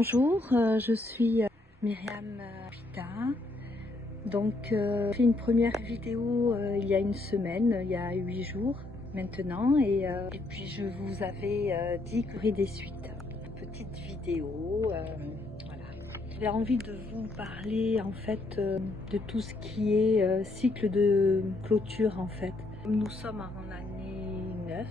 Bonjour, je suis Myriam Pita. Donc, j'ai fait une première vidéo il y a une semaine, il y a 8 jours maintenant, et puis je vous avais dit qu'il y aurait des suites. Une petite vidéo, voilà. J'avais envie de vous parler en fait de tout ce qui est cycle de clôture en fait. Nous sommes en année 9,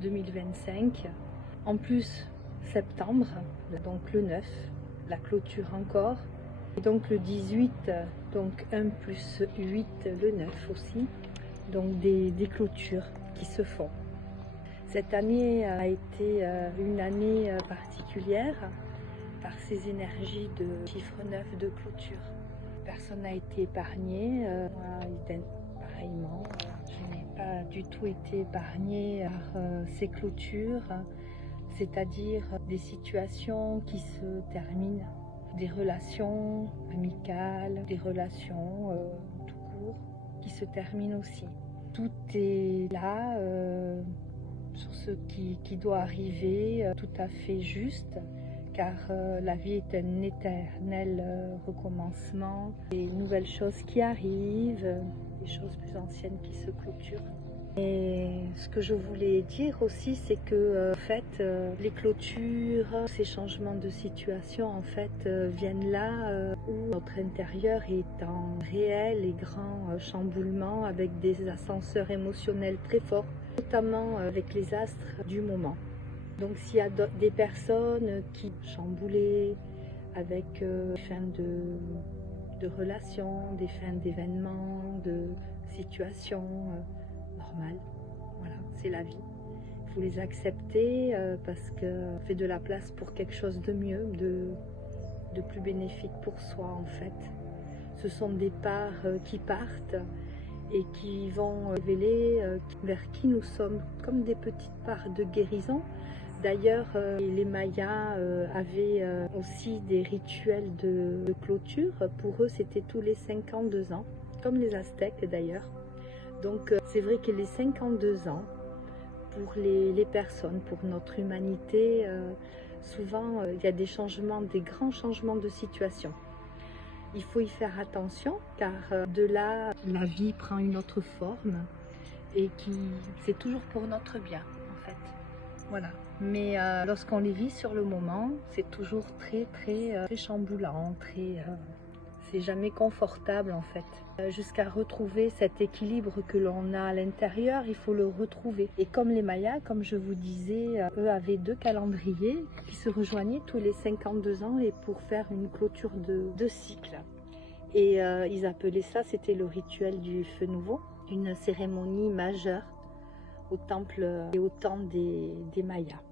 2025. En plus, septembre, donc le 9, la clôture encore. Et donc le 18, donc 1 plus 8, le 9 aussi. Donc des clôtures qui se font. Cette année a été une année particulière par ces énergies de chiffre 9 de clôture. Personne n'a été épargné, moi pareillement. Je n'ai pas du tout été épargnée par ces clôtures. C'est-à-dire des situations qui se terminent, des relations amicales, des relations tout court qui se terminent aussi. Tout est là sur ce qui doit arriver, tout à fait juste, car la vie est un éternel recommencement, des nouvelles choses qui arrivent, des choses plus anciennes qui se clôturent. Et ce que je voulais dire aussi, c'est que en fait, les clôtures, ces changements de situation, en fait, viennent là où notre intérieur est en réel et grand chamboulement avec des ascenseurs émotionnels très forts, notamment avec les astres du moment. Donc s'il y a des personnes qui chamboulées avec des fins de relations, des fins d'événements, de situations normales, voilà, c'est la vie. Il faut les accepter parce que ça fait de la place pour quelque chose de mieux, de plus bénéfique pour soi en fait. Ce sont des parts qui partent et qui vont révéler vers qui nous sommes, comme des petites parts de guérison. D'ailleurs, les Mayas avaient aussi des rituels de clôture. Pour eux, c'était tous les 52 ans, comme les Aztèques d'ailleurs. Donc, c'est vrai que les 52 ans, pour les personnes, pour notre humanité, souvent, il y a des changements, des grands changements de situation. Il faut y faire attention, car de là, la vie prend une autre forme et c'est toujours pour notre bien, en fait. Voilà. Mais lorsqu'on les vit sur le moment, c'est toujours très chamboulant, c'est jamais confortable en fait. Jusqu'à retrouver cet équilibre que l'on a à l'intérieur, il faut le retrouver. Et comme les Mayas, comme je vous disais, eux avaient 2 calendriers qui se rejoignaient tous les 52 ans et pour faire une clôture de cycle. Et ils appelaient ça, c'était le rituel du feu nouveau, une cérémonie majeure au temple et au temps des Mayas.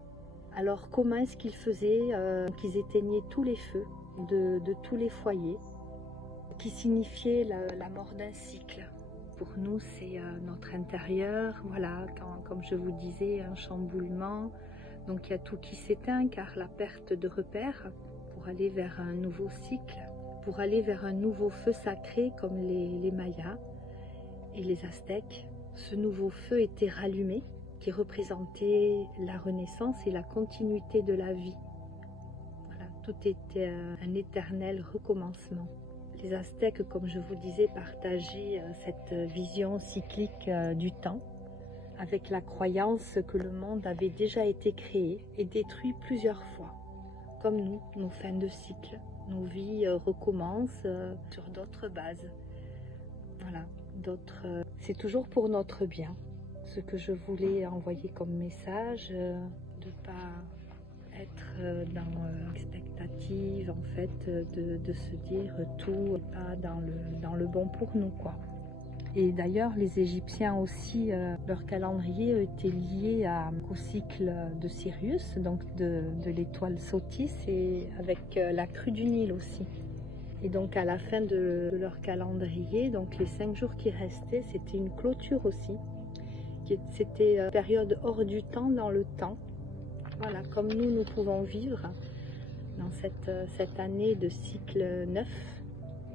Alors comment est-ce qu'ils faisaient? Qu'ils éteignaient tous les feux de tous les foyers, qui signifiait la mort d'un cycle. Pour nous, c'est notre intérieur, voilà, comme je vous disais, un chamboulement. Donc il y a tout qui s'éteint, car la perte de repères pour aller vers un nouveau cycle, pour aller vers un nouveau feu sacré comme les Mayas et les Aztèques. Ce nouveau feu était rallumé, qui représentait la renaissance et la continuité de la vie. Voilà, tout était un éternel recommencement. Les Aztèques, comme je vous disais, partageaient cette vision cyclique du temps, avec la croyance que le monde avait déjà été créé et détruit plusieurs fois. Comme nous, nos fins de cycle, nos vies recommencent sur d'autres bases. Voilà, c'est toujours pour notre bien. Ce que je voulais envoyer comme message, de ne pas être dans l'expectative en fait, de se dire tout n'est pas dans le bon pour nous quoi. Et d'ailleurs les Égyptiens aussi, leur calendrier était lié au cycle de Sirius, donc de l'étoile Sotis, et avec la crue du Nil aussi. Et donc à la fin de leur calendrier, donc les 5 jours qui restaient, c'était une clôture aussi. C'était une période hors du temps dans le temps. Voilà, comme nous pouvons vivre dans cette année de cycle 9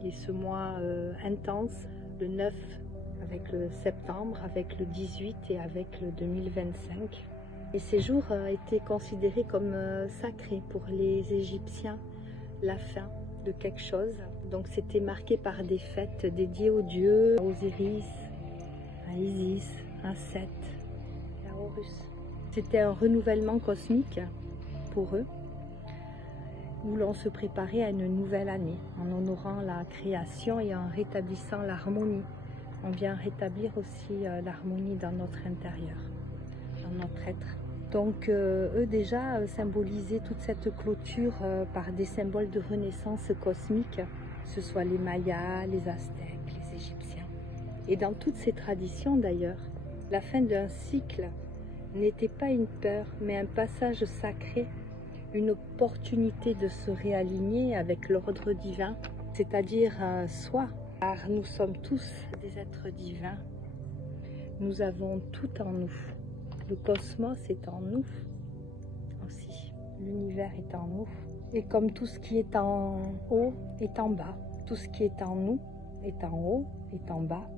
et ce mois intense, le 9 avec le septembre, avec le 18 et avec le 2025. Et ces jours étaient considérés comme sacrés pour les Égyptiens, la fin de quelque chose. Donc c'était marqué par des fêtes dédiées aux dieux, à Osiris, à Isis, à Seth et à Horus. C'était un renouvellement cosmique pour eux, où l'on se préparait à une nouvelle année, en honorant la création et en rétablissant l'harmonie. On vient rétablir aussi l'harmonie dans notre intérieur, dans notre être. Donc eux déjà symbolisaient toute cette clôture par des symboles de renaissance cosmique, que ce soit les Mayas, les Aztèques, les Égyptiens. Et dans toutes ces traditions d'ailleurs, la fin d'un cycle n'était pas une peur, mais un passage sacré, une opportunité de se réaligner avec l'ordre divin, c'est-à-dire soi, car nous sommes tous des êtres divins. Nous avons tout en nous. Le cosmos est en nous aussi. L'univers est en nous. Et comme tout ce qui est en haut est en bas, tout ce qui est en nous est en haut, est en bas.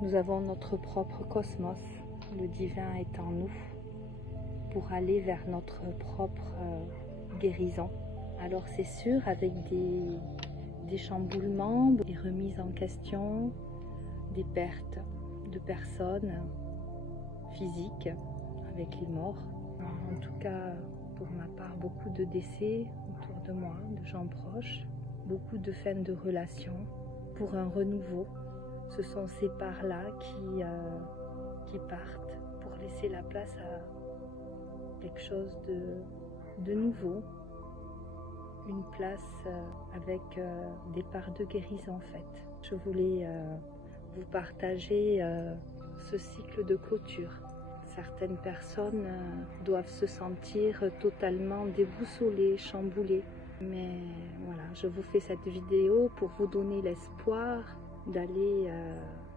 Nous avons notre propre cosmos. Le divin est en nous pour aller vers notre propre guérison. Alors c'est sûr, avec des chamboulements, des remises en question, des pertes de personnes physiques avec les morts. En tout cas, pour ma part, beaucoup de décès autour de moi, de gens proches, beaucoup de fins de relations pour un renouveau. Ce sont ces parts-là qui partent pour laisser la place à quelque chose de nouveau, une place avec des parts de guérison en fait. Je voulais vous partager ce cycle de clôture. Certaines personnes doivent se sentir totalement déboussolées, chamboulées. Mais voilà, je vous fais cette vidéo pour vous donner l'espoir d'aller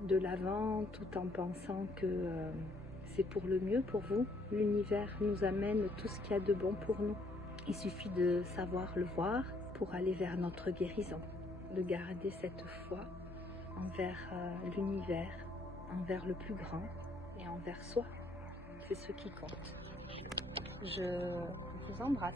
de l'avant tout en pensant que c'est pour le mieux pour vous. L'univers nous amène tout ce qu'il y a de bon pour nous. Il suffit de savoir le voir pour aller vers notre guérison, de garder cette foi envers l'univers, envers le plus grand et envers soi. C'est ce qui compte. Je vous embrasse.